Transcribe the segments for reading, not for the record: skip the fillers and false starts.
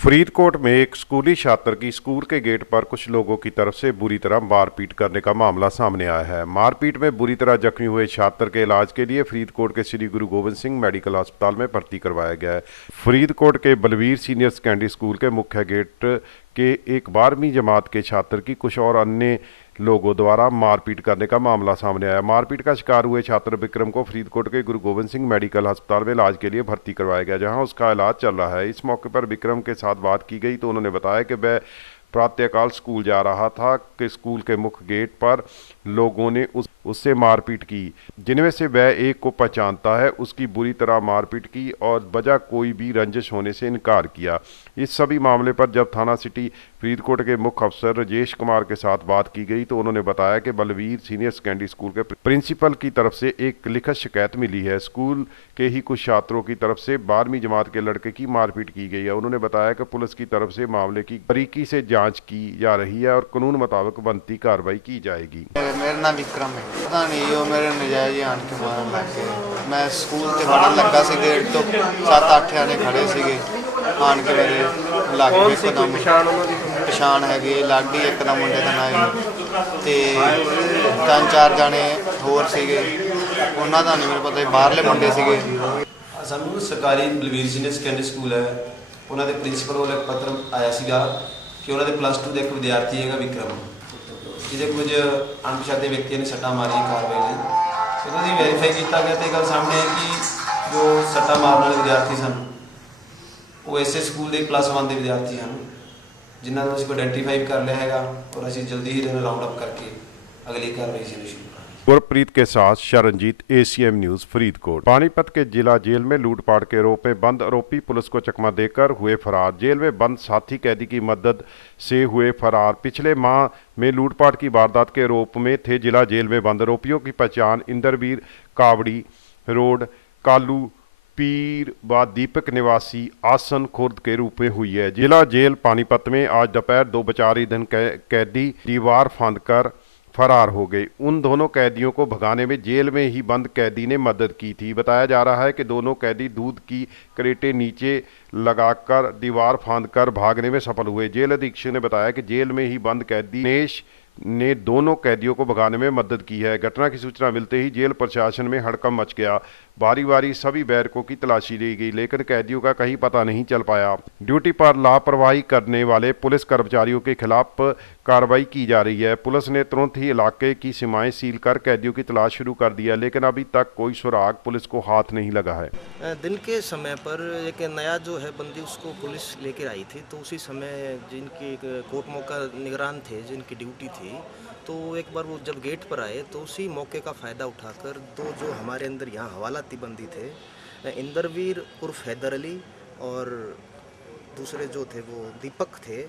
फरीदकोट में एक स्कूली छात्र की स्कूल के गेट पर कुछ लोगों की तरफ से बुरी तरह मारपीट करने का मामला सामने आया है। मारपीट में बुरी तरह जख्मी हुए छात्र के इलाज के लिए फरीदकोट के श्री गुरु गोविंद सिंह मेडिकल अस्पताल में भर्ती करवाया गया है। फरीदकोट के बलवीर सीनियर सेकेंडरी स्कूल के मुख्य गेट के एक 12वीं जमात के छात्र की कुछ और अन्य लोगों द्वारा मारपीट करने का मामला सामने आया। मारपीट का शिकार हुए छात्र विक्रम को फरीदकोट के गुरु गोविंद सिंह मेडिकल अस्पताल में इलाज के लिए भर्ती करवाया गया, जहां उसका इलाज चल रहा है। इस मौके पर विक्रम के साथ बात की गई तो उन्होंने बताया कि वह प्रातःकाल स्कूल जा रहा था कि स्कूल के मुख्य गेट पर लोगों ने उससे मारपीट की, जिनमें से वह एक को पहचानता है। उसकी बुरी तरह मारपीट की और वजह कोई भी रंजिश होने से इनकार किया। इस सभी मामले पर जब थाना सिटी फरीदकोट के मुख्य अफसर राजेश कुमार के साथ बात की गई तो उन्होंने बताया कि बलवीर सीनियर सेकेंडरी स्कूल के प्रिंसिपल की तरफ से एक लिखित शिकायत मिली है। स्कूल के ही कुछ छात्रों की तरफ से 12वीं जमात के लड़के की मारपीट की गई है। उन्होंने बताया कि पुलिस की तरफ से मामले की बारीकी से जांच की जा रही है और कानून मुताबिक बनती कार्रवाई की जाएगी। मेरा नाम विक्रम है। पता नहीं वो मेरे नजायज आन के मारन लग गए। मैं स्कूल ते वड़न लगा सी, गेट तो 7-8 जने खड़े सीगे, आन के मेरे लग गए एकदम। पछाण हैगी लाडी एकदम मुंडे का नाम ते 3-4 जने होर सीगे, उन्हां दा नहीं मेरे पता, बाहरले मुंडे सीगे। सानू सरकारी बलवीर सीनियर सेकेंडरी स्कूल है, उन्होंने प्रिंसीपल वाला एक पत्र आया सीगा कि उन्होंने +2 का एक विद्यार्थी है विक्रम, जिसे कुछ अणपछाते व्यक्तियों ने सट्टा मारी कार्रवाई तो वेरीफाई किया गया तो गल सामने है कि जो सट्टा मारने वाले विद्यार्थी सन वो इसे स्कूल के +1 के विद्यार्थी हैं, जिन्होंने उसको आइडेंटिफाई कर लिया है और असीं जल्दी ही इन्हें राउंड अप करके अगली कार्रवाई शुरू करेंगे। गुरप्रीत के साथ शरणजीत, ACM न्यूज़ फरीदकोट। पानीपत के जिला जेल में लूटपाट के आरोप में बंद आरोपी पुलिस को चकमा देकर हुए फरार। जेल में बंद साथी कैदी की मदद से हुए फरार। पिछले माह में लूटपाट की वारदात के आरोप में थे। जिला जेल में बंद आरोपियों की पहचान इंद्रवीर कावड़ी रोड कालू पीर व दीपक निवासी आसन खुर्द के रूप में हुई है। जिला जेल पानीपत में आज दोपहर 2 बचार ईंधन कैदी दीवार फांदकर फरार हो गए। उन दोनों कैदियों को भगाने में जेल में ही बंद कैदी ने मदद की थी। बताया जा रहा है कि दोनों कैदी दूध की क्रेटें नीचे लगाकर दीवार फांदकर भागने में सफल हुए। जेल अधीक्षक ने बताया कि जेल में ही बंद कैदी दिनेश ने दोनों कैदियों को भगाने में मदद की है। घटना की सूचना मिलते ही जेल प्रशासन में हड़कंप मच गया। बारी बारी सभी बैरकों की तलाशी ली गई, लेकिन कैदियों का कहीं पता नहीं चल पाया। ड्यूटी पर लापरवाही करने वाले पुलिस कर्मचारियों के खिलाफ कार्रवाई की जा रही है। पुलिस ने तुरंत ही इलाके की सीमाएं सील कर कैदियों की तलाश शुरू कर दिया, लेकिन अभी तक कोई सुराग पुलिस को हाथ नहीं लगा है। दिन के समय पर एक नया जो है बंदी उसको पुलिस लेकर आई थी, तो उसी समय जिनकी कोर्ट मौका निगरान थे, जिनकी ड्यूटी थी, तो एक बार वो जब गेट पर आए तो उसी मौके का फ़ायदा उठाकर दो जो हमारे अंदर यहाँ हवालाती बंदी थे, इंद्रवीर उर्फ हैदर अली और दूसरे जो थे वो दीपक थे,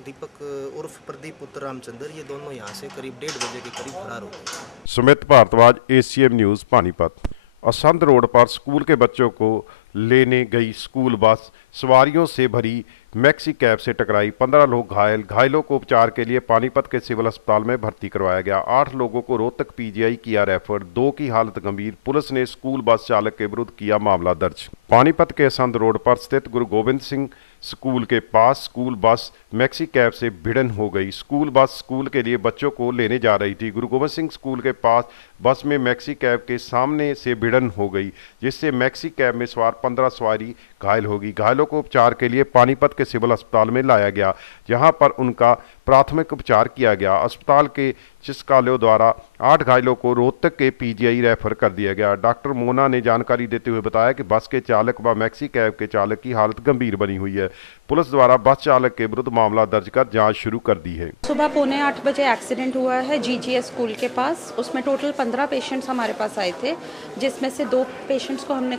दीपक उर्फ प्रदीप पुत्र रामचंद्र, ये दोनों यहाँ से करीब 1:30 बजे के करीब फरार हो गए। Sumit Bhardwaj, ACM news Panipat. Assandh road पर स्कूल के बच्चों को लेने गई स्कूल बस सवारियों से भरी मैक्सी कैब से टकराई। 15 लोग घायल। घायलों को उपचार के लिए पानीपत के सिविल अस्पताल में भर्ती करवाया गया। 8 लोगों को रोहतक PGI किया रेफर। 2 की हालत गंभीर। पुलिस ने स्कूल बस चालक के विरुद्ध किया मामला दर्ज। पानीपत के असंध रोड पर स्थित गुरु गोविंद सिंह स्कूल के पास स्कूल बस मैक्सी कैब से भिड़न हो गई। स्कूल बस स्कूल के लिए बच्चों को लेने जा रही थी। गुरु गोविंद सिंह स्कूल के पास बस में मैक्सी कैब के सामने से भिड़न हो गई, जिससे मैक्सी कैब में सवार 15 सवारी घायल हो गई। घायलों को उपचार के लिए पानीपत के सिविल अस्पताल में लाया गया, जहां पर उनका प्राथमिक उपचार किया गया। अस्पताल के चिकित्सकों द्वारा 8 घायलों को रोहतक के PGI रेफर कर दिया गया। डॉक्टर मोना ने जानकारी देते हुए बताया कि बस के चालक व मैक्सी कैब के चालक की हालत गंभीर बनी हुई है। पुलिस द्वारा बस चालक के विरुद्ध मामला दर्ज कर जांच शुरू कर दी है। सुबह 7:45 बजे एक्सीडेंट हुआ है GGS स्कूल के पास। उसमें टोटल 15 पेशेंट्स हमारे पास आए थे, जिसमें से 2 पेशेंट्स को हमने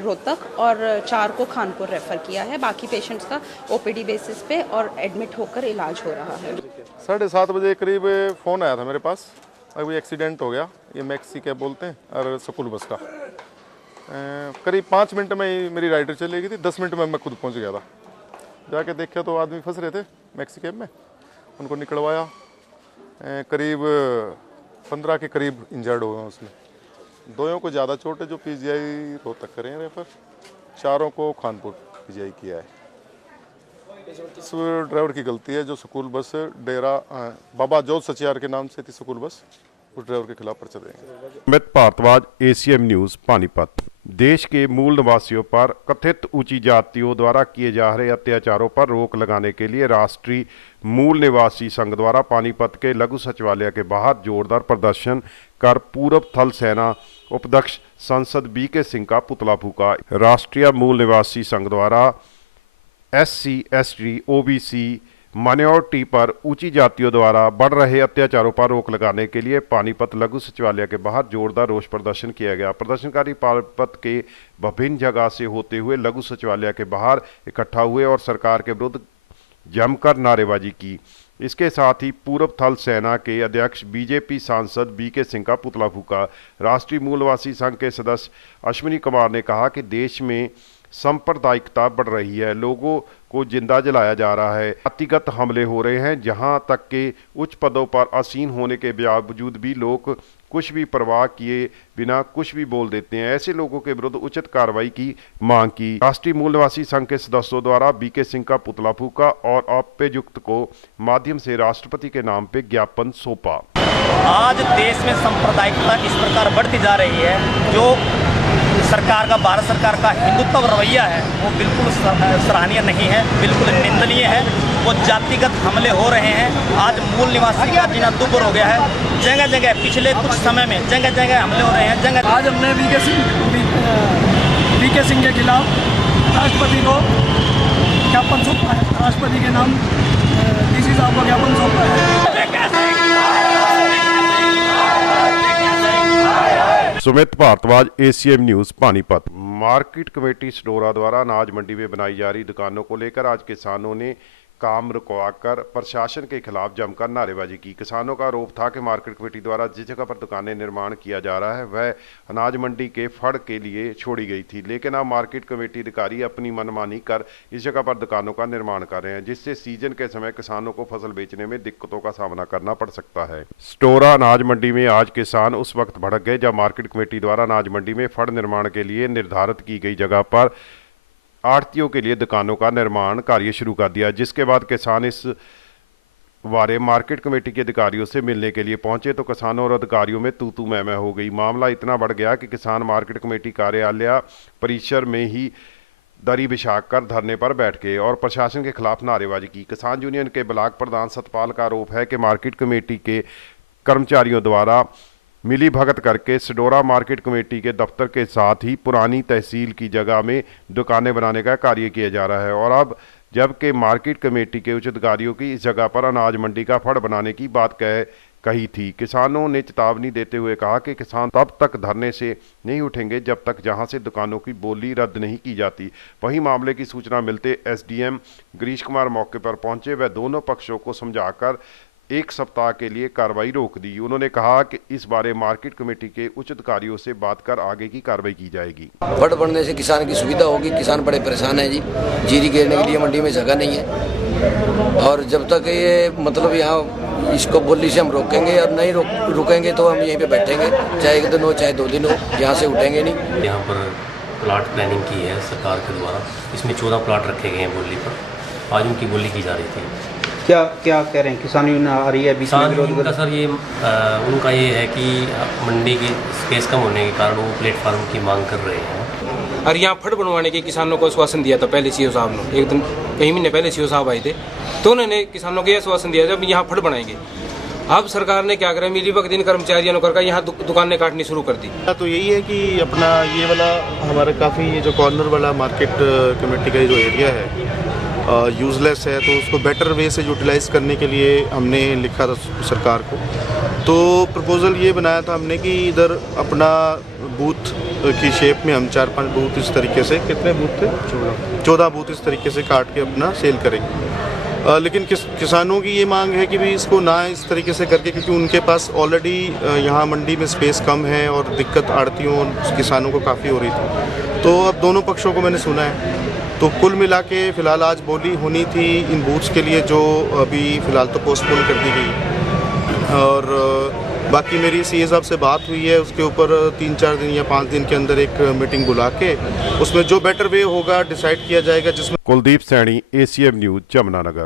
रोहतक और 4 को खानपुर रेफर किया है। बाकी पेशेंट्स का OPD बेसिस पे और एडमिट होकर इलाज हो रहा है। 7:30 बजे करीब फ़ोन आया था मेरे पास, अभी एक्सीडेंट हो गया, ये मैक्सी कैब बोलते हैं और स्कूल बस का। करीब 5 मिनट में ही मेरी राइडर चली गई थी, 10 मिनट में मैं खुद पहुंच गया था। जाके देखा तो आदमी फंस रहे थे मैक्सी कैब में, उनको निकलवाया। करीब 15 के करीब इंजर्ड हुए हैं उसमें। 2 को ज़्यादा चोट है जो PGI रोहतक करें रेफर, 4 को खानपुर PGI किया है। इस ड्राइवर की गलती है। जो स्कूल बस डेरा बाबा जोत सचियार के नाम से थी स्कूल बस, उस ड्राइवर के खिलाफ पर्चा देंगे। Amit Bhardwaj, ACM news, Panipat. देश के मूल निवासियों पर कथित ऊंची जातियों द्वारा किए जा रहे अत्याचारों पर रोक लगाने के लिए राष्ट्रीय मूल निवासी संघ द्वारा पानीपत के लघु सचिवालय के बाहर जोरदार प्रदर्शन कर पूर्व थल सेना उपाध्यक्ष सांसद BK सिंह का पुतला फूका। राष्ट्रीय मूल निवासी संघ द्वारा SC, ST, OBC माइनॉरिटी पर ऊंची जातियों द्वारा बढ़ रहे अत्याचारों पर रोक लगाने के लिए पानीपत लघु सचिवालय के बाहर जोरदार रोष प्रदर्शन किया गया। प्रदर्शनकारी पानीपत के विभिन्न जगह से होते हुए लघु सचिवालय के बाहर इकट्ठा हुए और सरकार के विरुद्ध जमकर नारेबाजी की। इसके साथ ही पूर्व थल सेना के अध्यक्ष BJP सांसद BK सिंह का पुतला फूका। राष्ट्रीय मूल निवासी संघ के सदस्य अश्विनी कुमार ने कहा कि देश में सांप्रदायिकता बढ़ रही है, लोगों को जिंदा जलाया जा रहा है, जातिगत हमले हो रहे हैं, जहां तक के उच्च पदों पर आसीन होने के बावजूद भी लोग कुछ भी परवाह किए बिना कुछ भी बोल देते हैं। ऐसे लोगों के विरुद्ध उचित कार्रवाई की मांग की। राष्ट्रीय मूल निवासी संघ के सदस्यों द्वारा BK सिंह का पुतला फूका और अभियुक्त को माध्यम से राष्ट्रपति के नाम पे ज्ञापन सौंपा। आज देश में सांप्रदायिकता इस प्रकार बढ़ती जा रही है, जो सरकार का, भारत सरकार का हिंदुत्व रवैया है वो बिल्कुल सराहनीय नहीं है, बिल्कुल निंदनीय है। वो जातिगत हमले हो रहे हैं। आज मूल निवासी का जीना दुर्भर हो गया है। जगह जगह पिछले कुछ समय में जगह जगह हमले हो रहे हैं। आज हमने BK सिंह के खिलाफ राष्ट्रपति को ज्ञापन सौंपा है। राष्ट्रपति के नाम DC साहब को ज्ञापन सौंपा है। Sumit Bhardwaj, ACM news, Panipat. Market committee Sadhaura द्वारा अनाज मंडी में बनाई जा रही दुकानों को लेकर आज किसानों ने काम रुकवाकर प्रशासन के खिलाफ जमकर नारेबाजी की। किसानों का आरोप था कि मार्केट कमेटी द्वारा जिस जगह पर दुकानें निर्माण किया जा रहा है वह अनाज मंडी के फड़ के लिए छोड़ी गई थी, लेकिन अब मार्केट कमेटी अधिकारी अपनी मनमानी कर इस जगह पर दुकानों का निर्माण कर रहे हैं, जिससे सीजन के समय किसानों को फसल बेचने में दिक्कतों का सामना करना पड़ सकता है। सटोरा अनाज मंडी में आज किसान उस वक्त भड़क गए जब मार्केट कमेटी द्वारा अनाज मंडी में फड़ निर्माण के लिए निर्धारित की गई जगह पर आढ़तियों के लिए दुकानों का निर्माण कार्य शुरू कर दिया, जिसके बाद किसान इस बारे मार्केट कमेटी के अधिकारियों से मिलने के लिए पहुंचे तो किसानों और अधिकारियों में तू मैं हो गई। मामला इतना बढ़ गया कि किसान मार्केट कमेटी कार्यालय परिसर में ही दरी बिछाकर धरने पर बैठ गए और प्रशासन के खिलाफ नारेबाजी की। किसान यूनियन के ब्लॉक प्रधान सतपाल का आरोप है कि मार्केट कमेटी के कर्मचारियों द्वारा मिली भगत करके सडोरा मार्केट कमेटी के दफ्तर के साथ ही पुरानी तहसील की जगह में दुकानें बनाने का कार्य किया जा रहा है और अब जबकि मार्केट कमेटी के उच्च अधिकारियों की इस जगह पर अनाज मंडी का फड़ बनाने की बात कही थी। किसानों ने चेतावनी देते हुए कहा कि किसान तब तक धरने से नहीं उठेंगे जब तक जहां से दुकानों की बोली रद्द नहीं की जाती। वहीं मामले की सूचना मिलते SDM गिरीश कुमार मौके पर पहुंचे व दोनों पक्षों को समझाकर एक सप्ताह के लिए कार्रवाई रोक दी। उन्होंने कहा कि इस बारे मार्केट कमेटी के उच्च अधिकारियों से बात कर आगे की कार्रवाई की जाएगी। फड़ बढ़ने से किसान की सुविधा होगी। किसान बड़े परेशान है जी, जीरी गिरने के लिए मंडी में जगह नहीं है और जब तक ये मतलब यहाँ इसको बोली से हम रोकेंगे और नहीं रुकेंगे तो हम यहीं पे बैठेंगे, चाहे एक दिन हो चाहे 2 दिन हो, यहाँ से उठेंगे नहीं। यहाँ पर प्लाट प्लानिंग की है सरकार के द्वारा, इसमें 14 प्लाट रखे गए हैं बोली पर। आज उनकी बोली की जा रही थी। क्या कह रहे हैं? किसान यूनियन आ रही है किसान यूनियन का सर ये उनका ये है कि मंडी की स्पेस कम होने के कारण वो प्लेटफार्म की मांग कर रहे हैं। और यहाँ फड़ बनवाने के किसानों को आश्वासन दिया था पहले सीओ साहब ने, एक दिन कई महीने पहले सीओ साहब आए थे तो उन्होंने किसानों को ये आश्वासन दिया जब यहाँ फड़ बनाएंगे। अब सरकार ने क्या करा, मिली भगत दिन कर्मचारियों कर यहाँ दुकानें काटनी शुरू कर दी। तो यही है कि अपना ये वाला हमारा काफ़ी ये जो कॉर्नर वाला मार्केट कमेटी का जो एरिया है यूज़लेस है, तो उसको बेटर वे से यूटिलाइज़ करने के लिए हमने लिखा था सरकार को। तो प्रपोज़ल ये बनाया था हमने कि इधर अपना बूथ की शेप में हम 4-5 बूथ इस तरीके से, कितने बूथ थे? 14 बूथ इस तरीके से काट के अपना सेल करेंगे। लेकिन किसानों की ये मांग है कि भी इसको ना इस तरीके से करके, क्योंकि उनके पास ऑलरेडी यहाँ मंडी में स्पेस कम है और दिक्कत आड़तियों किसानों को काफ़ी हो रही थी। तो अब दोनों पक्षों को मैंने सुना है, तो कुल मिला के फ़िलहाल आज बोली होनी थी इन बूथ्स के लिए जो अभी फ़िलहाल तो पोस्टपोन कर दी गई और बाकी मेरी सीए साहब से बात हुई है, उसके ऊपर 3-4 दिन या 5 दिन के अंदर एक मीटिंग बुला के उसमें जो बेटर वे होगा डिसाइड किया जाएगा, जिसमें कुलदीप सैनी, ACM न्यूज़, यमुनानगर।